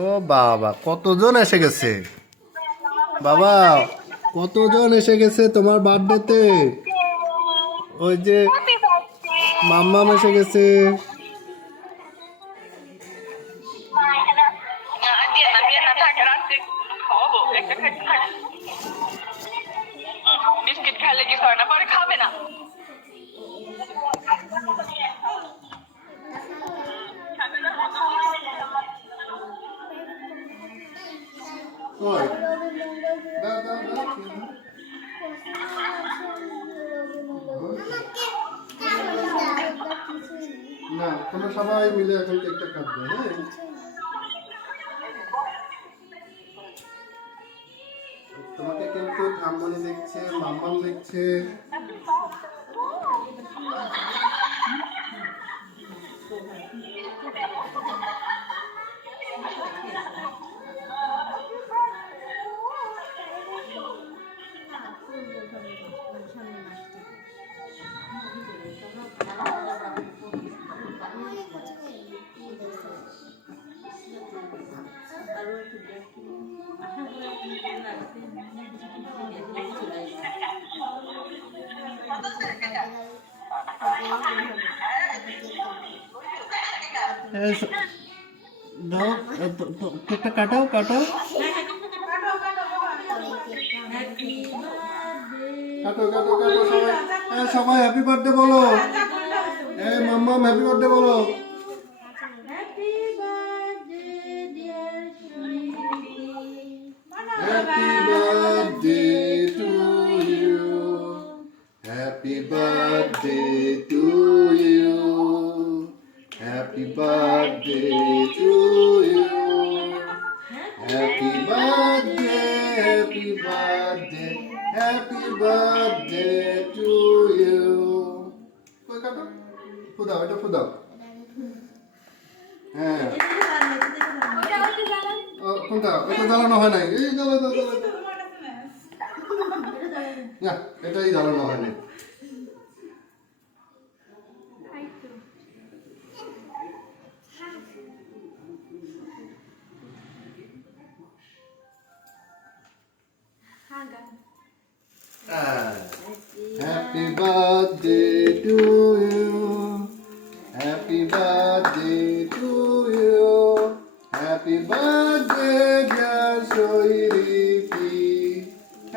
ও বাবা, কতজন এসে গেছে বাবা, কতজন এসে গেছে তোমার বার্থডেতে। ওই যে মাম্মাম এসে গেছে। বিস্কিট খেলে কি করে না, পরে খাবে না। ওই দাও দাও দাও। না, তোমরা সবাই মিলে এখন কেকটা কাটবে। হ্যাঁ, তোমাকে কিন্তু ঠাম্মনি দেখছে, মাম্মাম দেখছে। দাও, কেকটা কাটাও কাটাও কাটো কাটো কাটো সবাই। সবাই হ্যাপি বার্থডে বলো। মাম্মাম হ্যাপি বার্থডে বলো। Happy birthday to you, happy birthday to you, happy birthday to you, happy birthday, happy birthday, happy birthday to you. কই কাটো, ফুদাও, এটা ফুদাও। হ্যাঁ, কোনটা? এটা জ্বালানো হয় নাই। এই জ্বালা দাও, জ্বালা দাও। না, এটাই জ্বালানো হয় নাই। Happy birthday to you, happy birthday to you, happy birthday dear Soiriki,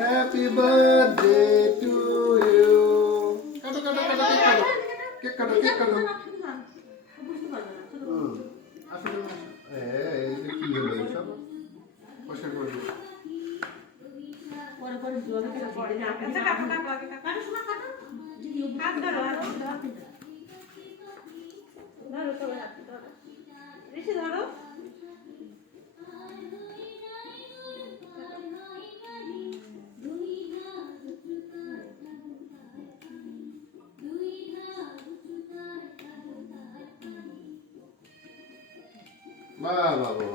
happy birthday to you. Kato kato kato cake kato, cake kato. আসলে এই যে কি হলো এইসব বসে পড়বে। পরে পরে জলে পরে আচ্ছা কাকু কাকু আগে কাকু শোনা কাকু হাত ধরো ধরো তো হাত ধরো ঋষি ধরো। বাহ বাহ বাহ।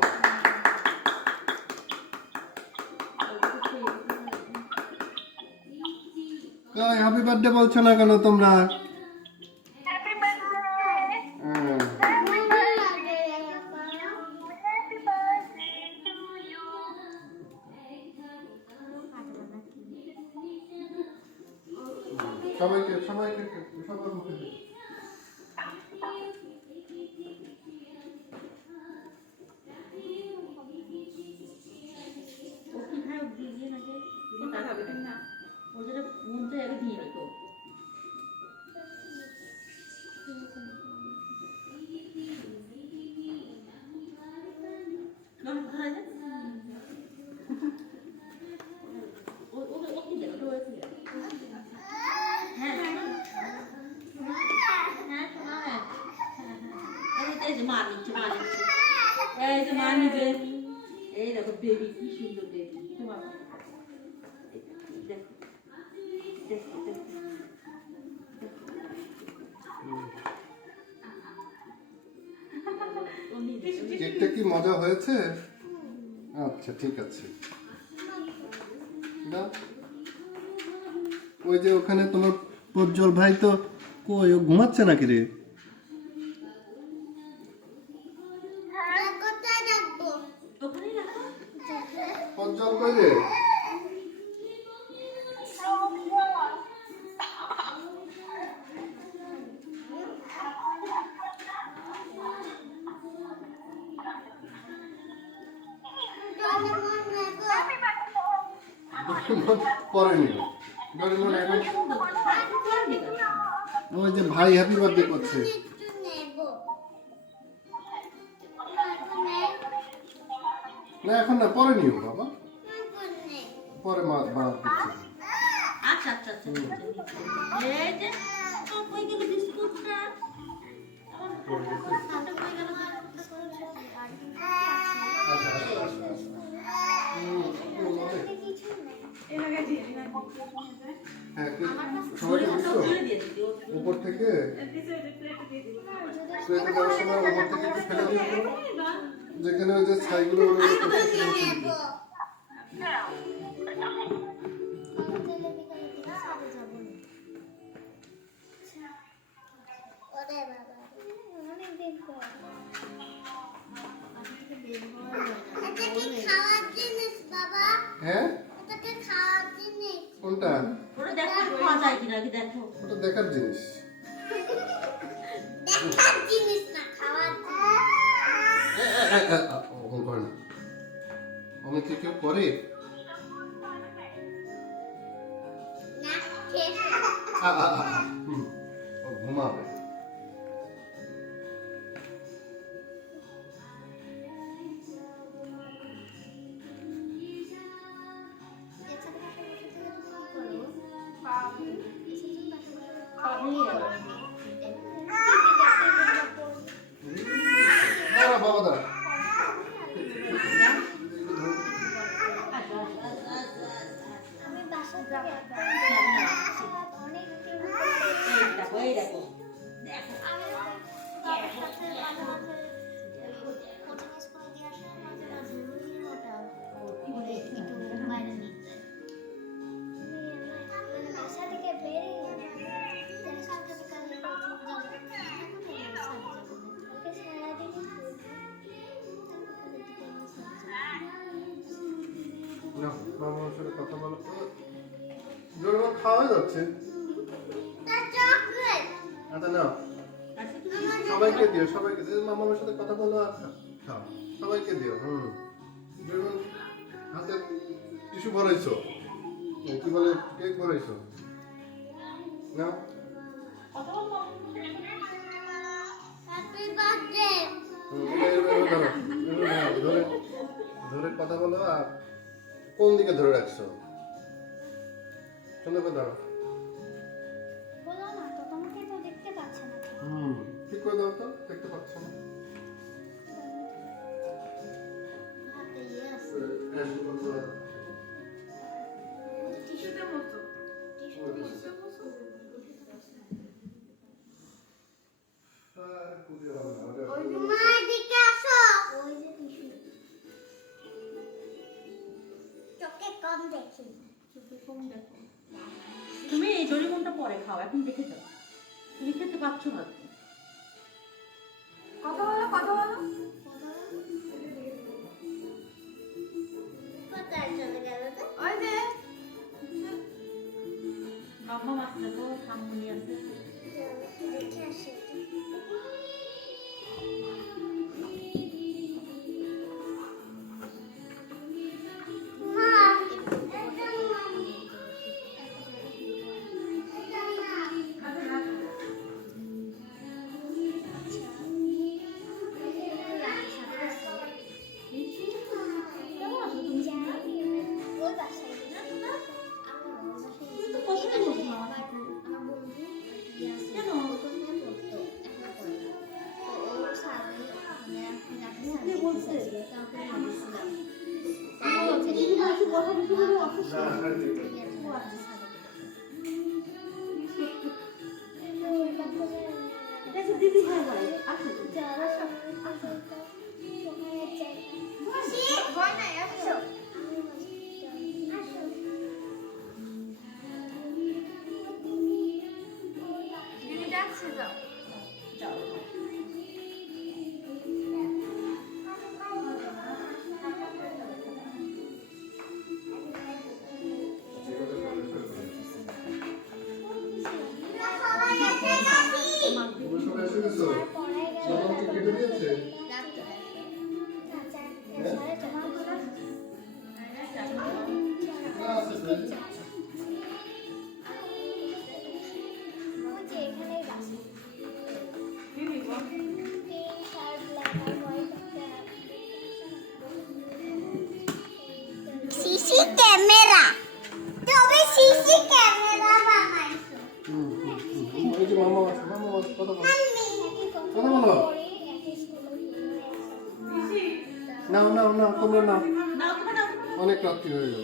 কই হ্যাপি বার্থডে বলছো না কেন তোমরা? হ্যাপি বার্থডে হ্যাঁ। সবাইকে সবাইকে সবার মুখে দিই। ওদের মধ্যে আগে দিয়ে নিত মা নিচ্ছে মা নিচ্ছে এই যে মা নিবে এই দেখো বেবি কি সুন্দর বেবি তোমার দেখো দেখো দেখো কেকটা কি মজা হয়েছে? আচ্ছা ঠিক আছে। দাও। ওই যে ওখানে তোমার প্রজ্জ্বল ভাই তো কই, ও ঘুমাচ্ছে নাকি রে? পরে নিব ডোরেমন এখন সুন্দর সাথে কর নি ওই যে ভাই হ্যাপি বার্থডে করছে না এখন না পরে নিও বাবা পরে মা দিচ্ছে আচ্ছা আচ্ছা আচ্ছা এই যে কই গেল বিস্কুটটা সাথে কই গেল এভাবে দিয়ে দিন হ্যাঁ সবাইকে দিচ্ছ উপর থেকে শুয়ে যাওয়ার সময় উপর থেকে একটু ফেলে দিয়ে যেখানে ওই যে ছাইগুলো ওগুলো হ্যাঁ কোনটা ওটা দেখো খাওয়া যায় কিনা কি দেখো ওটা দেখার জিনিস ওরকম করে না অনেক কেউ করে ও ঘুমাবে দাঁড়া বাবা দাঁড়া এই দেখো না মামার সাথে কথা বলো তো জোরবার খাওয়া যাচ্ছে আচ্ছা না সবাইকে দিও মামার সাথে কথা বলো আর খাও সবাইকে দিও জোরবার হাতে টিস্যু ভরাইছো কি বলে কেক ভরাইছো না ধরে ধরে কথা বলো আর কোন দিকে ধরে রাখছো সুন্দর করে দাঁড়াও ঠিক করে দাও তো দেখতে পাচ্ছ না টিস্যুতে মতো তুমি এই ডোরেমনটা পরে খাও এখন দেখে যাও তুমি খেতে পাচ্ছ না কথা বলো ওই যে মাম্মা মাছটা তো সামনে আছে দিদি ভাই ভাই আসো যাও সবাই এসে গেছো সবাই কি কেটে দিয়েছে না আছে মামা আছে কথা বলো কথা বলো নাও তোমরা নাও নাও, তোমার নাও। অনেক রাত্রি হয়ে গেল